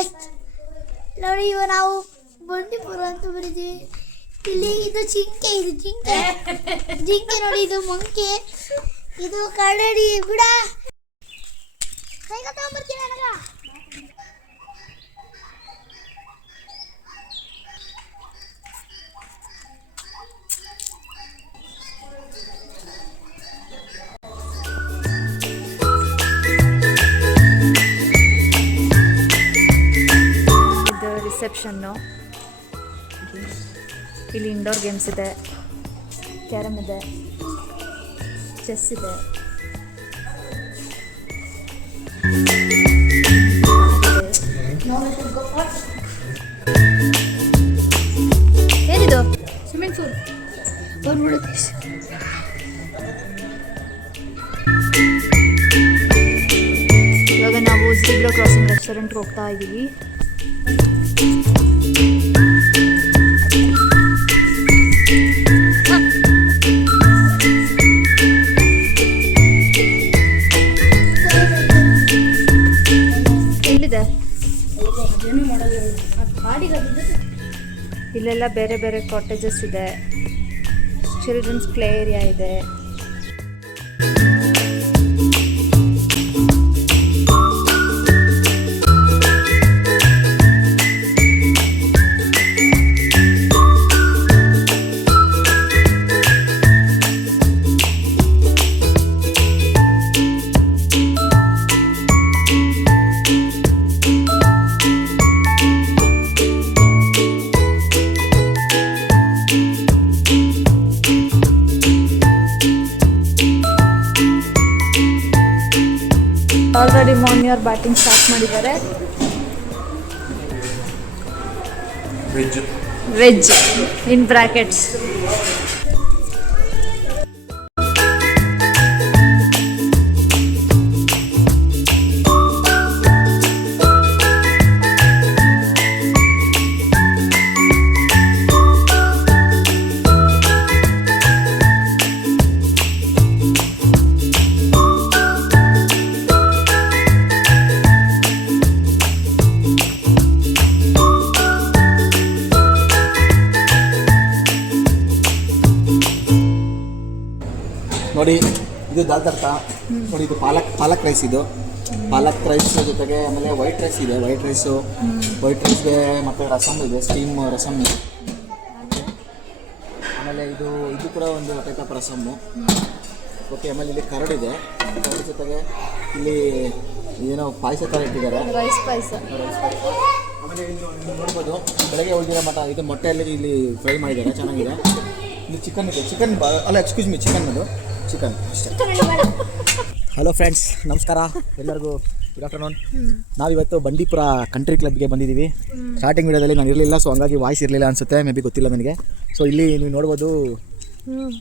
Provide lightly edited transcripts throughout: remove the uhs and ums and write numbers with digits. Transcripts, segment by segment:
Guys ನೋಡಿ ಇವ ನಾವು ಬಂಡೀಪುರ ಅಂತ ಬರೀತೀವಿ. ಇಲ್ಲಿ ಇದು ಜಿಂಕೆ, ಇದು ಜಿಂಕೆ ನೋಡಿ, ಇದು ಮಂಕೆ, ಇದು ಕರಡಿ. ಬಿಡ ಕೈಗೆ ತಗೊಂಡ್ಬರ್ತೀನಿ ನನಗ. ರಿಸೆಪ್ಷನ್ನು. ಇಲ್ಲಿ ಇಂಡೋರ್ ಗೇಮ್ಸ್ ಇದೆ, ಕ್ಯಾರಮ್ ಇದೆ, ಚೆಸ್ ಇದೆ. ಏನಿದು? Swimming pool. ಇವಾಗ ನಾವು ಝೀಬ್ರಾ ಕ್ರಾಸಿಂಗ್ ರೆಸ್ಟೋರೆಂಟ್ಗೆ ಹೋಗ್ತಾ ಇದ್ದೀವಿ. ಎಲ್ಲಿದೆ? ಇಲ್ಲೆಲ್ಲ ಬೇರೆ ಬೇರೆ ಕಾಟೇಜಸ್ ಇದೆ, ಚಿಲ್ಡ್ರನ್ಸ್ ಪ್ಲೇ ಏರಿಯಾ ಇದೆ. ಆಲ್ರೆಡಿ ಮಾರ್ನಿಯರ್ ಬ್ಯಾಟಿಂಗ್ ಸ್ಟಾರ್ಟ್ ಮಾಡಿದ್ದಾರೆ. Veg in brackets. ನೋಡಿ ಇದು ದಾಲ್ ತಡ್ಕ. ನೋಡಿ ಇದು ಪಾಲಕ್ ರೈಸ್. ಇದು ಪಾಲಕ್ ರೈಸ್ ಜೊತೆಗೆ ಆಮೇಲೆ ವೈಟ್ ರೈಸ್ ಇದೆ. ವೈಟ್ ರೈಸ್ಗೆ ಮತ್ತು ರಸಮ್ ಇದೆ, ಸ್ಟೀಮ್ ರಸಮ್ ಇದೆ. ಆಮೇಲೆ ಇದು ಕೂಡ ಒಂದು ಟೈಪ್ ಆಫ್ ರಸಮ್ಮು. ಓಕೆ. ಆಮೇಲೆ ಇಲ್ಲಿ ಕರಡ್ ಇದೆ. ಕರಡ್ ಜೊತೆಗೆ ಇಲ್ಲಿ ಏನೋ ಪಾಯಸ ಥರ ಇಟ್ಟಿದ್ದಾರೆ, ರೈಸ್ ಪಾಯಸ. ಆಮೇಲೆ ಇಲ್ಲಿ ನೋಡ್ಬೋದು ಬೆಳಗ್ಗೆ ಹೋಗಿರೋ ಮಟ ಇದು ಮೊಟ್ಟೆಯಲ್ಲಿ ಇಲ್ಲಿ ಫ್ರೈ ಮಾಡಿದ್ದಾರೆ, ಚೆನ್ನಾಗಿದೆ. ಇಲ್ಲಿ ಚಿಕನ್ ಇದೆ. ಚಿಕನ್ ಅಲ್ಲ, ಎಕ್ಸ್ಕ್ಯೂಸ್ ಮೀ, ಚಿಕನ್ ಅಷ್ಟೇ. ಹಲೋ ಫ್ರೆಂಡ್ಸ್, ನಮಸ್ಕಾರ ಎಲ್ಲರಿಗೂ. Good afternoon. ನಾವಿವತ್ತು ಬಂಡೀಪುರ ಕಂಟ್ರಿ ಕ್ಲಬ್ಗೆ ಬಂದಿದ್ದೀವಿ. ಸ್ಟಾರ್ಟಿಂಗ್ ವಿಡಿಯೋದಲ್ಲಿ ನಾನು ಇರಲಿಲ್ಲ, ಸೊ ಹಂಗಾಗಿ ವಾಯ್ಸ್ ಇರಲಿಲ್ಲ ಅನಿಸುತ್ತೆ, ಮೇ ಬಿ ಗೊತ್ತಿಲ್ಲ ನನಗೆ. ಸೊ ಇಲ್ಲಿ ನೀವು ನೋಡ್ಬೋದು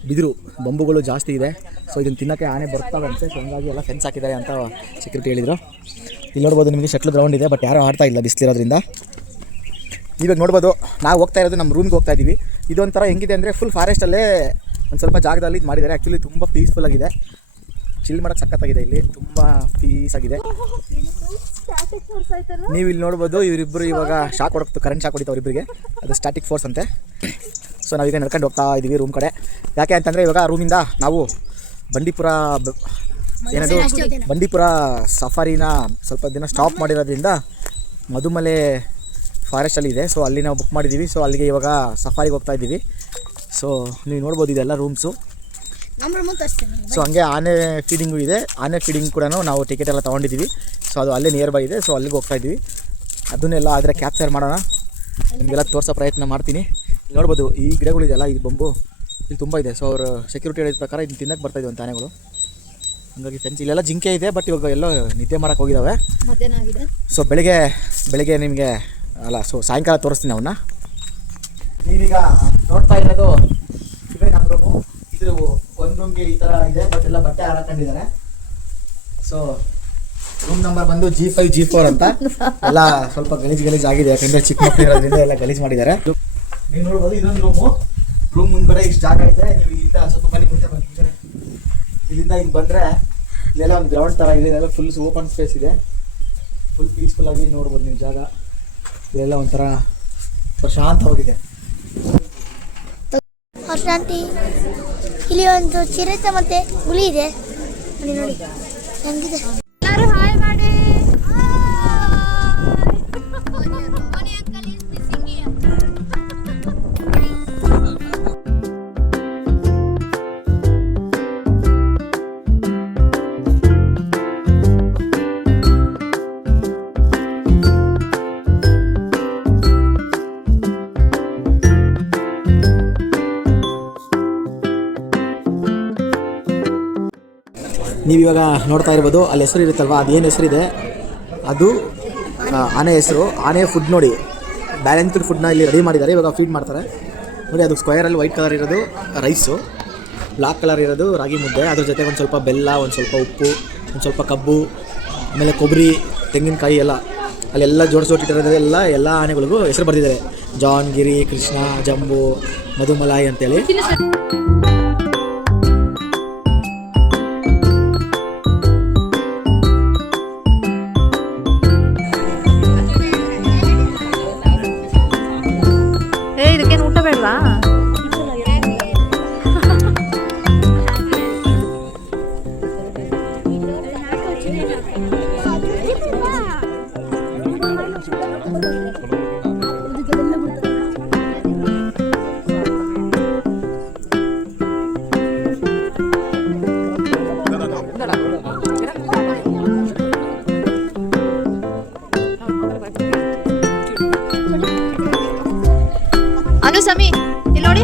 ಬಿದಿರು ಬಂಬುಗಳು ಜಾಸ್ತಿ ಇದೆ. ಸೊ ಇದನ್ನು ತಿನ್ನೋಕ್ಕೆ ಆನೆ ಬರ್ತಾವೆ ಅಂತೆ, ಸೊ ಹಂಗಾಗಿ ಎಲ್ಲ ಫೆನ್ಸ್ ಹಾಕಿದ್ದಾರೆ ಅಂತ ಸೆಕ್ಯೂರಿಟಿ ಹೇಳಿದರು. ಇಲ್ಲಿ ನೋಡ್ಬೋದು ನಿಮಗೆ ಶಟ್ಲ್ ಗ್ರೌಂಡ್ ಇದೆ, ಬಟ್ ಯಾರೂ ಆಡ್ತಾ ಇಲ್ಲ ಬಿಸಿಲಿರೋದ್ರಿಂದ. ಇವಾಗ ನೋಡ್ಬೋದು ನಾವು ಹೋಗ್ತಾ ಇರೋದು ನಮ್ಮ ರೂಮ್ಗೆ ಹೋಗ್ತಾ ಇದ್ದೀವಿ. ಇದೊಂಥರ ಹೆಂಗಿದೆ ಅಂದರೆ ಫುಲ್ ಫಾರೆಸ್ಟಲ್ಲೇ ಒಂದು ಸ್ವಲ್ಪ ಜಾಗದಲ್ಲಿ ಇದು ಮಾಡಿದ್ದಾರೆ. ಆ್ಯಕ್ಚುಲಿ ತುಂಬ ಪೀಸ್ಫುಲ್ ಆಗಿದೆ, ಚಿಲ್ ಮಾಡೋಕ್ಕೆ ಸಖತ್ತಾಗಿದೆ. ಇಲ್ಲಿ ತುಂಬ ಪೀಸ್ ಆಗಿದೆ. ನೀವು ಇಲ್ಲಿ ನೋಡ್ಬೋದು ಇವರಿಬ್ಬರು ಇವಾಗ ಶಾಕ್ ಹೊಡೋದು, ಕರೆಂಟ್ ಶಾಕ್ ಹೊಡಿತಾವೆ ಅವರಿಬ್ಬರಿಗೆ, ಅದು ಸ್ಟ್ಯಾಟಿಕ್ ಫೋರ್ಸ್ ಅಂತೆ. ಸೊ ನಾವೀಗ ನಡ್ಕೊಂಡು ಹೋಗ್ತಾ ಇದ್ದೀವಿ ರೂಮ್ ಕಡೆ. ಯಾಕೆ ಅಂತಂದರೆ ಇವಾಗ ರೂಮಿಂದ ನಾವು ಬಂಡೀಪುರ ಸಫಾರಿನ ಸ್ವಲ್ಪ ದಿನ ಸ್ಟಾಪ್ ಮಾಡಿರೋದ್ರಿಂದ ಮಧುಮಲೆ ಫಾರೆಸ್ಟಲ್ಲಿ ಇದೆ. ಸೊ ಅಲ್ಲಿ ನಾವು ಬುಕ್ ಮಾಡಿದ್ದೀವಿ. ಸೊ ಅಲ್ಲಿಗೆ ಇವಾಗ ಸಫಾರಿಗೆ ಹೋಗ್ತಾ ಇದ್ದೀವಿ. ಸೊ ನೀವು ನೋಡ್ಬೋದು ಇದೆಲ್ಲ ರೂಮ್ಸು. ಸೊ ಹಂಗೆ ಆನೆ ಫೀಡಿಂಗು ಇದೆ. ಆನೆ ಫೀಡಿಂಗ್ ಕೂಡ ನಾವು ಟಿಕೆಟ್ ಎಲ್ಲ ತೊಗೊಂಡಿದ್ದೀವಿ. ಸೊ ಅದು ಅಲ್ಲೇ ನಿಯರ್ ಬೈ ಇದೆ. ಸೊ ಅಲ್ಲಿಗೆ ಹೋಗ್ತಾ ಇದ್ದೀವಿ. ಅದನ್ನೆಲ್ಲ ಆದರೆ ಕ್ಯಾಪ್ಚರ್ ಮಾಡೋಣ, ನಿಮಗೆಲ್ಲ ತೋರಿಸೋ ಪ್ರಯತ್ನ ಮಾಡ್ತೀನಿ. ನೋಡ್ಬೋದು ಈ ಗಿಡಗಳಿದೆಯಲ್ಲ, ಈ ಬಂಬು ಇಲ್ಲಿ ತುಂಬ ಇದೆ. ಸೊ ಅವರು ಸೆಕ್ಯೂರಿಟಿ ಹೇಳಿದ ಪ್ರಕಾರ ಇದನ್ನು ತಿನ್ನಕ್ಕೆ ಬರ್ತಾಯಿದ್ವಿ ಅಂತ ಆನೆಗಳು. ಹಂಗಾಗಿ ಫೆನ್ಸ್ ಇಲ್ಲೆಲ್ಲ ಜಿಂಕೆ ಇದೆ, ಬಟ್ ಇವಾಗ ಎಲ್ಲೋ ನಿದ್ದೆ ಮಾಡೋಕ್ಕೆ ಹೋಗಿದ್ದಾವೆ. ಸೊ ಬೆಳಗ್ಗೆ ನಿಮಗೆ ಅಲ್ಲ, ಸೊ ಸಾಯಂಕಾಲ ತೋರಿಸ್ತೀನಿ ಅವನ್ನ. ನೀವೀಗ ನೋಡ್ತಾ ಇರೋದು ಇವೇ ನಮ್ಮ ರೂಮು. ಇದು ಒಂದು ರೂಮ್ಗೆ ಈ ಥರ ಇದೆ, ಬಟ್ ಎಲ್ಲ ಬಟ್ಟೆ ಹಾಕೊಂಡಿದ್ದಾರೆ. ಸೊ ರೂಮ್ ನಂಬರ್ ಬಂದು G5 G4 ಅಂತ. ಎಲ್ಲ ಸ್ವಲ್ಪ ಗಲೀಜ್ ಆಗಿದೆ, ಯಾಕಂದರೆ ಚಿಕ್ಕ ಮಕ್ಕಳು ಇರೋದ್ರಿಂದ ಎಲ್ಲ ಗಲೀಜ್ ಮಾಡಿದ್ದಾರೆ. ನೀವು ನೋಡ್ಬೋದು ಇದೊಂದು ರೂಮ್ ಮುಂದ್ಗಡೆ ಇಷ್ಟು ಜಾಗ ಇದೆ. ನೀವು ಇಲ್ಲಿಂದ ಸ್ವಲ್ಪ ಮುಂದೆ ಬಂದಿದ್ದಾರೆ. ಇಲ್ಲಿಂದ ಹಿಂಗೆ ಬಂದರೆ ಇಲ್ಲೆಲ್ಲ ಒಂದು ಗ್ರೌಂಡ್ ಥರ ಇದೆ. ಇದೆಲ್ಲ ಫುಲ್ ಓಪನ್ ಸ್ಪೇಸ್ ಇದೆ, ಫುಲ್ ಪೀಸ್ಫುಲ್ ಆಗಿ ನೋಡ್ಬೋದು ನೀವು ಜಾಗ. ಇಲ್ಲೆಲ್ಲ ಒಂಥರ ಪ್ರಶಾಂತವಾಗಿದೆ. ಶಾಂತಿ. ಇಲ್ಲಿ ಒಂದು ಚಿರತೆ ಮತ್ತೆ ಹುಲಿ ಇದೆ ನೋಡಿ ಹೆಂಗಿದೆ. ಎಲ್ಲರೂ ಹಾಯ್ ಮಾಡಿ. ನೀವು ಇವಾಗ ನೋಡ್ತಾ ಇರ್ಬೋದು ಅಲ್ಲಿ ಹೆಸರು ಇರುತ್ತಲ್ವ, ಅದೇನು ಹೆಸರಿದೆ ಅದು ಆನೆ ಹೆಸರು. ಆನೆ ಫುಡ್ ನೋಡಿ, ಬ್ಯಾಲೆನ್ಸ್ಡ್ ಫುಡ್ನ ಇಲ್ಲಿ ರೆಡಿ ಮಾಡಿದ್ದಾರೆ. ಇವಾಗ ಫೀಡ್ ಮಾಡ್ತಾರೆ ನೋಡಿ. ಅದು ಸ್ಕ್ವೇರಲ್ಲಿ ವೈಟ್ ಕಲರ್ ಇರೋದು ರೈಸು, ಬ್ಲ್ಯಾಕ್ ಕಲರ್ ಇರೋದು ರಾಗಿ ಮುದ್ದೆ, ಅದ್ರ ಜೊತೆಗೆ ಒಂದು ಸ್ವಲ್ಪ ಬೆಲ್ಲ, ಒಂದು ಸ್ವಲ್ಪ ಉಪ್ಪು, ಒಂದು ಸ್ವಲ್ಪ ಕಬ್ಬು, ಆಮೇಲೆ ಕೊಬ್ಬರಿ, ತೆಂಗಿನಕಾಯಿ ಎಲ್ಲ ಅಲ್ಲೆಲ್ಲ ಜೋಡಿಸೋಟ್ಟಿರೋದೆಲ್ಲ ಎಲ್ಲ ಆನೆಗಳಿಗೂ ಹೆಸರು ಬರೆದಿದ್ದಾರೆ. ಜಾನ್, ಗಿರಿ, ಕೃಷ್ಣ, ಜಂಬು, ಮಧುಮಲಾಯಿ ಅಂತೇಳಿ. ಇದಕ್ಕೇನು ಊಟ ಬೇಡವಾ? ಅನು ಸಮಿ ಇಲ್ಲಿ ನೋಡಿ.